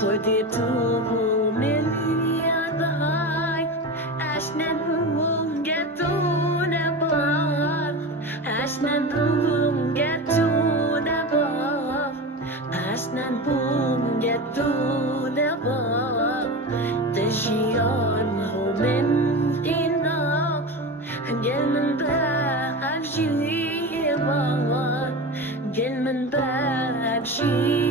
خودتو میاد بهای اشنن بوم گتونه با اشنن بوم گتونه با اشنن بوم گتونه با دشیان همن اینا گل من بخشی با گل من بخشی